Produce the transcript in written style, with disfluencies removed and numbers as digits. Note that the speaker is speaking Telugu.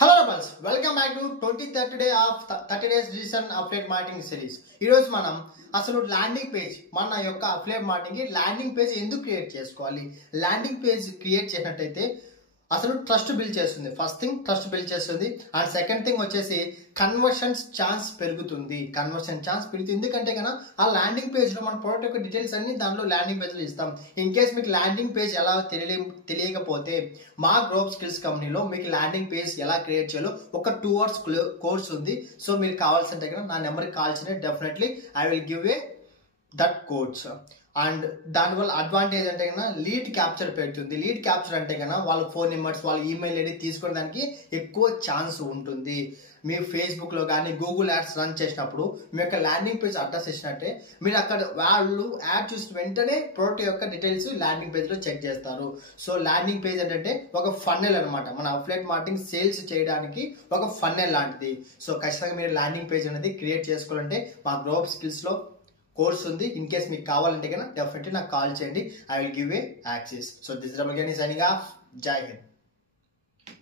Hello rebels, welcome back to 30th day of 30 days digital affiliate marketing series. ఈ రోజు మనం అసలు ల్యాండింగ్ పేజ్ మన యొక్క అఫిలియేట్ మార్కెటింగ్ కి ల్యాండింగ్ పేజ్ ఎందుకు క్రియేట్ చేసుకోవాలి, ల్యాండింగ్ పేజ్ క్రియేట్ చేసినట్టయితే అసలు ట్రస్ట్ బిల్డ్ చేస్తుంది. ఫస్ట్ థింగ్ ట్రస్ట్ బిల్డ్ చేస్తుంది అండ్ సెకండ్ థింగ్ వచ్చేసి కన్వర్షన్ ఛాన్స్ పెరుగుతుంది. ఎందుకంటే కన్నా ఆ ల్యాండింగ్ పేజ్ లో మన ప్రోడక్ట్ యొక్క డీటెయిల్స్ అన్ని దాంట్లో ల్యాండింగ్ పేజ్ లో ఇస్తాం. ఇన్ కేస్ మీకు ల్యాండింగ్ పేజ్ ఎలా తెలియకపోతే మా గ్రోప్ స్కిల్స్ కంపెనీలో మీకు ల్యాండింగ్ పేజ్ ఎలా క్రియేట్ చేయాలో ఒక 2 hours కోర్స్ ఉంది. సో మీరు కావాల్సింటే కన్నా నా నెంబర్కి కాల్ చేయండి, definitely I will give a that course. And దానివల్ల అడ్వాంటేజ్ అంటే కన్నా లీడ్ క్యాప్చర్ పెడుతుంది. లీడ్ క్యాప్చర్ అంటే కన్నా వాళ్ళ ఫోన్ నెంబర్స్, వాళ్ళ ఈమెయిల్ ఐడి తీసుకోవడానికి ఎక్కువ ఛాన్స్ ఉంటుంది. మీరు ఫేస్బుక్లో కానీ గూగుల్ యాడ్స్ రన్ చేసినప్పుడు మీ యొక్క ల్యాండింగ్ పేజ్ అడ్రస్ ఇచ్చినట్టే మీరు అక్కడ వాళ్ళు యాడ్ చూసిన వెంటనే ప్రోడక్ట్ యొక్క డీటెయిల్స్ ల్యాండింగ్ పేజ్లో చెక్ చేస్తారు. సో ల్యాండింగ్ పేజ్ ఏంటంటే ఒక ఫన్నెల్ అనమాట, మన అఫిలియేట్ మార్కెటింగ్ సేల్స్ చేయడానికి ఒక ఫన్నెల్ లాంటిది. సో ఖచ్చితంగా మీరు ల్యాండింగ్ పేజ్ అనేది క్రియేట్ చేసుకోవాలంటే మా గ్రోప్ స్కిల్స్లో కోర్స్ ఉంది. ఇన్ కేస్ మీకు కావాలంటే కన్నా డెఫినెట్లీ నాకు కాల్ చేయండి, I will give a access. So this రమల్ signing off. జై హింద్.